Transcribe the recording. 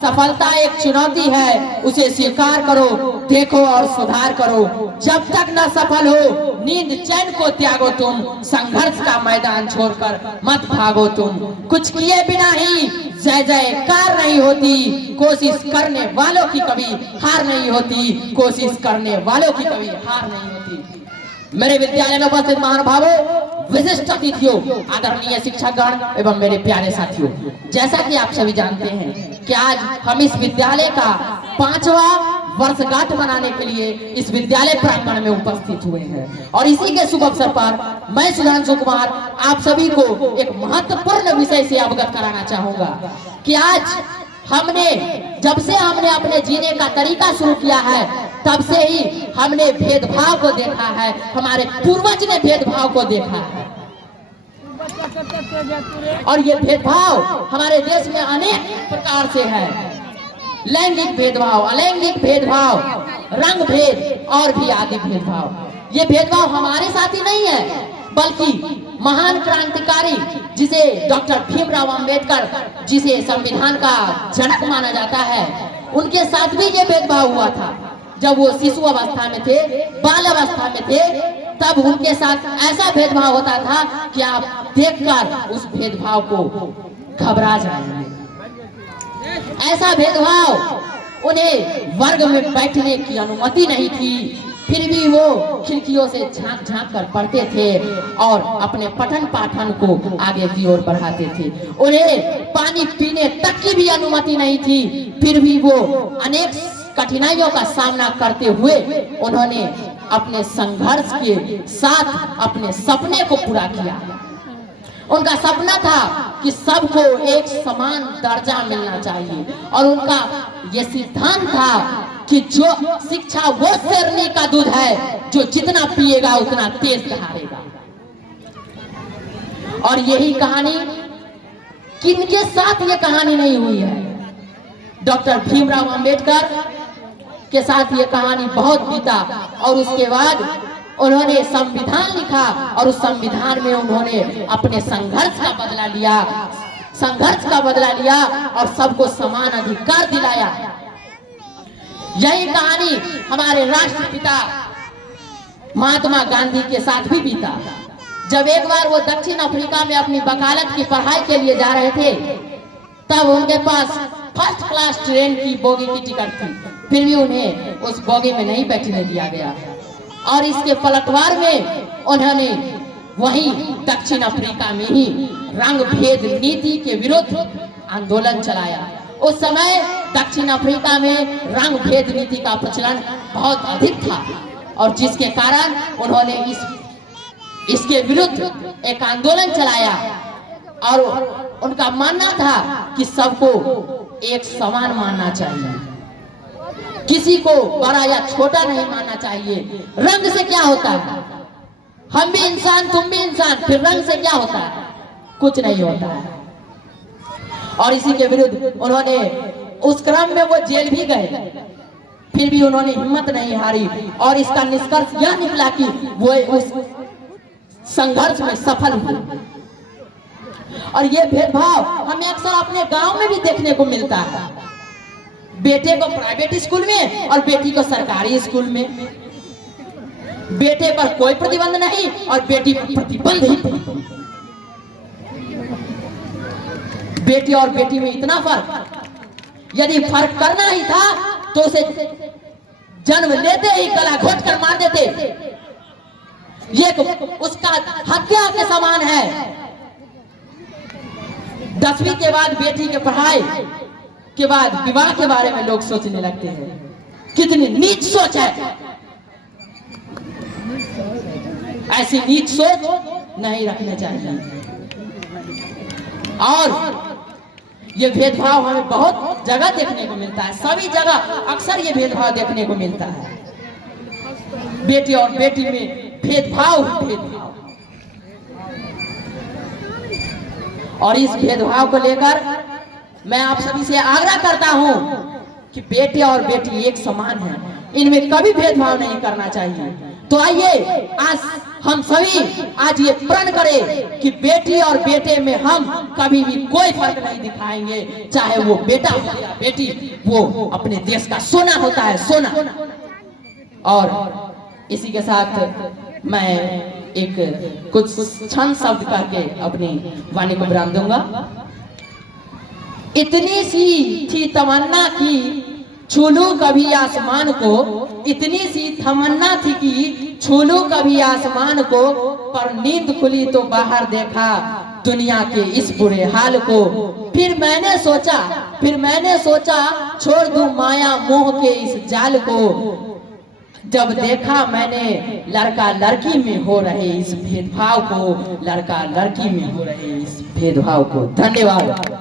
सफलता एक चुनौती है, उसे स्वीकार करो, देखो और सुधार करो। जब तक न सफल हो नींद चैन को त्यागो तुम, संघर्ष का मैदान छोड़कर मत भागो तुम। कुछ किए बिना ही जय जयकार नहीं होती, कोशिश करने वालों की कभी हार नहीं होती, कोशिश करने वालों की कभी हार नहीं होती। मेरे विद्यालय में उपस्थित महानुभावों, विशिष्ट अतिथियों, आदरणीय शिक्षकगण एवं मेरे प्यारे साथियों, जैसा कि आप सभी जानते हैं कि आज हम इस विद्यालय का 5वां वर्षगांठ मनाने के लिए इस विद्यालय प्रांगण में उपस्थित हुए हैं और इसी के शुभ अवसर पर मैं सुधांशु कुमार आप सभी को एक महत्वपूर्ण विषय से अवगत कराना चाहूंगा कि आज जब से हमने अपने जीने का तरीका शुरू किया है, तब से ही हमने भेदभाव को देखा है, हमारे पूर्वज ने भेदभाव को देखा है। और ये भेदभाव हमारे देश में अनेक प्रकार से है। लैंगिक भेदभाव, अलैंगिक भेदभाव, रंग भेद और भी आदि भेदभाव। ये भेदभाव हमारे साथ ही नहीं है, बल्कि महान क्रांतिकारी जिसे डॉक्टर भीमराव अंबेडकर, जिसे संविधान का जनक माना जाता है, उनके साथ भी ये भेदभाव हुआ था। जब वो शिशु अवस्था में थे, बाल अवस्था में थे, तब उनके साथ ऐसा भेदभाव होता था कि आप देखकर उस भेदभाव को घबरा जाएंगे। ऐसा भेदभाव, उन्हें वर्ग में बैठने की अनुमति नहीं थी, फिर भी वो खिड़कियों से झांक झांक कर पढ़ते थे और अपने पठन पाठन को आगे की ओर बढ़ाते थे। उन्हें पानी पीने तक की भी अनुमति नहीं थी, फिर भी वो अनेक कठिनाइयों का सामना करते हुए उन्होंने अपने संघर्ष के साथ अपने सपने को पूरा किया। उनका सपना था कि सबको एक समान दर्जा मिलना चाहिए और उनका ये सिद्धांत था कि जो शिक्षा वो शेरनी का दूध है जो जितना पिएगा उतना तेज दहाड़ेगा। और यही कहानी किनके साथ ये कहानी नहीं हुई है? डॉक्टर भीमराव अंबेडकर के साथ ये कहानी बहुत बीता और उसके बाद उन्होंने संविधान लिखा और उस संविधान में उन्होंने अपने संघर्ष का बदला लिया और सबको समान अधिकार दिलाया। यही कहानी हमारे राष्ट्रपिता महात्मा गांधी के साथ भी बीता। जब एक बार वो दक्षिण अफ्रीका में अपनी वकालत की पढ़ाई के लिए जा रहे थे, तब उनके पास फर्स्ट क्लास ट्रेन की बोगी की टिकट थी, फिर भी उन्हें उस बोगी में नहीं बैठने दिया गया और इसके पलटवार में उन्होंने वही दक्षिण अफ्रीका में ही रंग भेद नीति के विरुद्ध आंदोलन चलाया। उस समय दक्षिण अफ्रीका में रंग भेद नीति का प्रचलन बहुत अधिक था और जिसके कारण उन्होंने इसके विरुद्ध एक आंदोलन चलाया और उनका मानना था कि सबको एक समान मानना चाहिए, किसी को बड़ा या छोटा नहीं मानना चाहिए। रंग से क्या होता है? हम भी इंसान, तुम भी इंसान, फिर रंग से क्या होता है? कुछ नहीं होता है। और इसी के विरुद्ध उन्होंने उस क्रम में वो जेल भी गए, फिर भी उन्होंने हिम्मत नहीं हारी और इसका निष्कर्ष यह निकला कि वो उस संघर्ष में सफल हुए। और ये भेदभाव हमें अक्सर अपने गांव में भी देखने को मिलता है। बेटे को प्राइवेट स्कूल में और बेटी को सरकारी स्कूल में, बेटे पर कोई प्रतिबंध नहीं और बेटी पर प्रतिबंध ही। बेटी और बेटी में इतना फर्क, यदि फर्क करना ही था तो उसे जन्म लेते ही गला घोट कर मार देते। ये उसका हत्या के समान है। 10वीं के बाद बेटी के पढ़ाई के बाद विवाह के बारे में लोग सोचने लगते हैं। कितनी नीच सोच है! ऐसी नीच सोच नहीं रखनी चाहिए। और ये भेदभाव हमें बहुत जगह देखने को मिलता है, सभी जगह अक्सर ये भेदभाव देखने को मिलता है। बेटी और बेटी में भेदभाव। और इस भेदभाव को लेकर मैं आप सभी से आग्रह करता हूं कि बेटे और बेटी एक समान हैं, इनमें कभी भेदभाव नहीं करना चाहिए। तो आइए आज हम सभी आज ये प्रण करें कि बेटी और बेटे में हम कभी भी कोई फर्क नहीं दिखाएंगे, चाहे वो बेटा हो या बेटी, वो अपने देश का सोना होता है, सोना। और इसी के साथ मैं एक कुछ छंद शब्द करके अपनी वाणी को विराम दूंगा। इतनी सी थी तमन्ना की छू लूं कभी आसमान को, इतनी सी तमन्ना थी कि छू लूं कभी आसमान को, पर नींद खुली तो बाहर देखा दुनिया के इस बुरे हाल को। फिर मैंने सोचा छोड़ दूं माया मोह के इस जाल को, जब देखा मैंने लड़का लड़की में हो रहे इस भेदभाव को, लड़का लड़की में हो रहे इस भेदभाव को। धन्यवाद।